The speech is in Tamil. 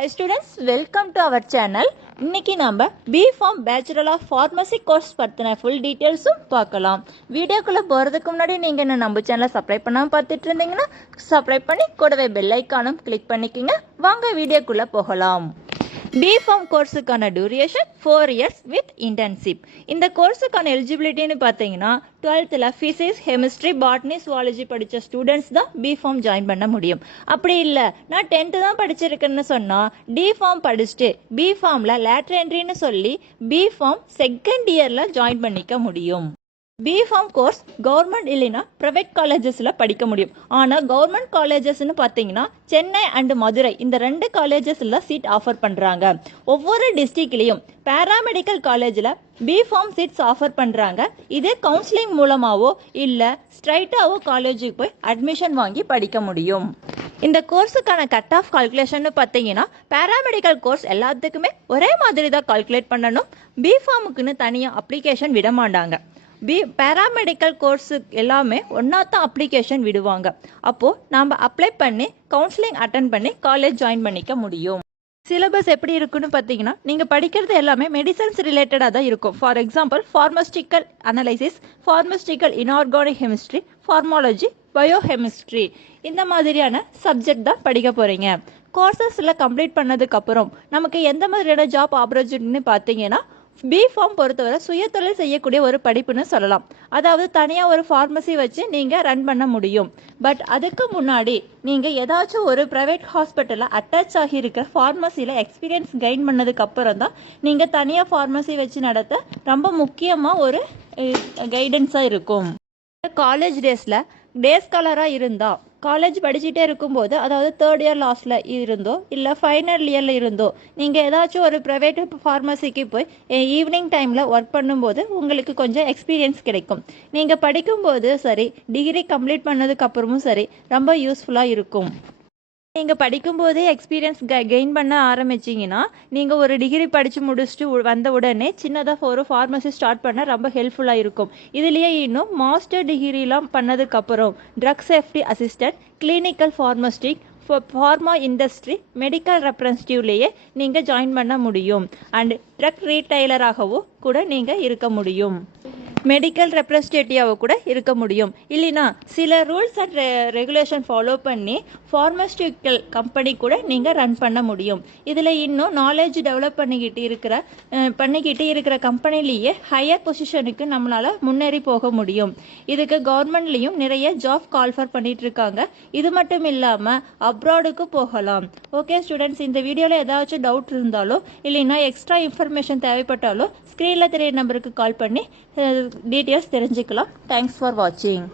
Hi students, welcome to our channel. இன்னைக்கு நாம B.Pharm Bachelor of Pharmacy course பத்தின full detailsum பார்க்கலாம். வீடியோக்குள்ள போறதுக்கு முன்னாடி நீங்க நம்ம சேனலை சப்ஸ்கிரைப் பண்ணாம பார்த்துட்டு இருந்தீங்கன்னா சப்ஸ்கிரைப் பண்ணி கூடவே பெல் ஐகானும் கிளிக் பண்ணிக்கங்க. வாங்க வீடியோக்குள்ள போகலாம். B.Pharm கோர்ஸுக்கான டியூரேஷன் 4 years with internship. இந்த கோர்ஸுக்கான எலிஜிபிலிட்டின்னு பார்த்தீங்கன்னா 12th physics chemistry botany zoology படித்த ஸ்டூடெண்ட்ஸ் தான் B.Pharm ஜாயின் பண்ண முடியும். அப்படி இல்லை நான் 10th தான் படிச்சிருக்கேன்னு சொன்னால் D.Pharm படிச்சுட்டு B.Pharmல லேட்டர் என்ட்ரின்னு சொல்லி B.Pharm செகண்ட் இயரில் ஜாயின் பண்ணிக்க முடியும். B.Pharm கோர்ஸ் கவர்மெண்ட் இல்லைன்னா ப்ரைவேட் காலேஜஸில் படிக்க முடியும். ஆனால் கவர்மெண்ட் காலேஜஸ்ன்னு பார்த்தீங்கன்னா சென்னை அண்ட் மதுரை இந்த 2 காலேஜஸில் சீட் ஆஃபர் பண்ணுறாங்க. ஒவ்வொரு டிஸ்ட்ரிக்ட்லேயும் பேராமெடிக்கல் காலேஜில் B.Pharm சீட்ஸ் ஆஃபர் பண்ணுறாங்க. இது கவுன்சிலிங் மூலமாகவோ இல்லை ஸ்ட்ரைட்டாவோ காலேஜுக்கு போய் அட்மிஷன் வாங்கி படிக்க முடியும். இந்த கோர்ஸுக்கான கட் ஆஃப் கால்குலேஷன் பார்த்தீங்கன்னா பேராமெடிக்கல் கோர்ஸ் எல்லாத்துக்குமே ஒரே மாதிரி தான் கால்குலேட் பண்ணணும். B.Pharmக்குன்னு தனியாக அப்ளிகேஷன் விட மாட்டாங்க. பேராமெடிக்கல் கோர்ஸு எல்லாமே ஒன்றா தான் அப்ளிகேஷன் விடுவாங்க. அப்போது நாம் அப்ளை பண்ணி கவுன்சிலிங் அட்டன் பண்ணி காலேஜ் ஜாயின் பண்ணிக்க முடியும். சிலபஸ் எப்படி இருக்குன்னு பார்த்தீங்கன்னா நீங்கள் படிக்கிறது எல்லாமே மெடிசன்ஸ் ரிலேட்டடாக தான் இருக்கும். For example pharmaceutical analysis, pharmaceutical inorganic chemistry, pharmacology, biochemistry இந்த மாதிரியான சப்ஜெக்ட் தான் படிக்க போகிறீங்க. கோர்சஸில் கம்ப்ளீட் பண்ணதுக்கப்புறம் நமக்கு எந்த மாதிரியான ஜாப் ஆப்பர்ச்சுனிட்டின்னு பார்த்தீங்கன்னா B.Pharm பொறுத்தவரை சுயதொழில் செய்யக்கூடிய ஒரு படிப்புன்னு சொல்லலாம். அதாவது தனியாக ஒரு ஃபார்மசி வச்சு நீங்கள் ரன் பண்ண முடியும். பட் அதுக்கு முன்னாடி நீங்கள் ஏதாச்சும் ஒரு ப்ரைவேட் ஹாஸ்பிட்டலில் அட்டாச் ஆகி இருக்கிற ஃபார்மசியில் எக்ஸ்பீரியன்ஸ் கெயின் பண்ணதுக்கு அப்புறம் தான் நீங்கள் தனியாக ஃபார்மசி வச்சு நடத்த ரொம்ப முக்கியமாக ஒரு கைடன்ஸாக இருக்கும். காலேஜ் டேஸில் டே ஸ்காலராக இருந்தால் காலேஜ் படிச்சுட்டே இருக்கும்போது அதாவது 3rd இயர் லாஸ்ட்டில் இருந்தோ இல்லை ஃபைனல் இயரில் இருந்தோ நீங்கள் ஏதாச்சும் ஒரு ப்ரைவேட் ஃபார்மசிக்கு போய் ஈவினிங் டைமில் ஒர்க் பண்ணும்போது உங்களுக்கு கொஞ்சம் எக்ஸ்பீரியன்ஸ் கிடைக்கும். நீங்கள் படிக்கும்போது சரி, டிகிரி கம்ப்ளீட் பண்ணதுக்கப்புறமும் சரி ரொம்ப யூஸ்ஃபுல்லாக இருக்கும். நீங்கள் படிக்கும்போதே எக்ஸ்பீரியன்ஸ் கெயின் பண்ண ஆரம்பிச்சிங்கன்னா நீங்கள் ஒரு டிகிரி படித்து முடிச்சுட்டு வந்த உடனே சின்னதாக ஒரு ஃபார்மசி ஸ்டார்ட் பண்ண ரொம்ப ஹெல்ப்ஃபுல்லாக இருக்கும். இதுலேயே இன்னும் மாஸ்டர் டிகிரிலாம் பண்ணதுக்கப்புறம் drug safety assistant, clinical pharmacist, pharma industry, medical ரெப்ரஸன்டேட்டிவ்லேயே நீங்கள் ஜாயின் பண்ண முடியும். அண்ட் ட்ரக் ரீட்டைலராகவும் கூட நீங்கள் இருக்க முடியும். மெடிக்கல் ரெப்ரஸன்டேட்டிவாக கூட இருக்க முடியும். இல்லைனா சில ரூல்ஸ் அண்ட் ரெகுலேஷன் ஃபாலோ பண்ணி ஃபார்மஸ்டிக்கல் கம்பெனி கூட நீங்கள் ரன் பண்ண முடியும். இதில் இன்னும் நாலேஜ் டெவலப் பண்ணிக்கிட்டு இருக்கிற கம்பெனிலேயே ஹையர் பொசிஷனுக்கு நம்மளால் முன்னேறி போக முடியும். இதுக்கு கவர்மெண்ட்லேயும் நிறைய ஜாப் கால்ஃபர் பண்ணிட்டு இருக்காங்க. இது மட்டும் இல்லாமல் அப்ராடுக்கு போகலாம். ஓகே ஸ்டூடெண்ட்ஸ், இந்த வீடியோவில் ஏதாச்சும் டவுட் இருந்தாலோ இல்லைன்னா எக்ஸ்ட்ரா இன்ஃபர்மேஷன் தேவைப்பட்டாலோ ஸ்க்ரீனில் தெரிய நம்பருக்கு கால் பண்ணி டீட்டெயில்ஸ் தெரிஞ்சுக்கலாம். தேங்க்ஸ் ஃபார் வாட்சிங்.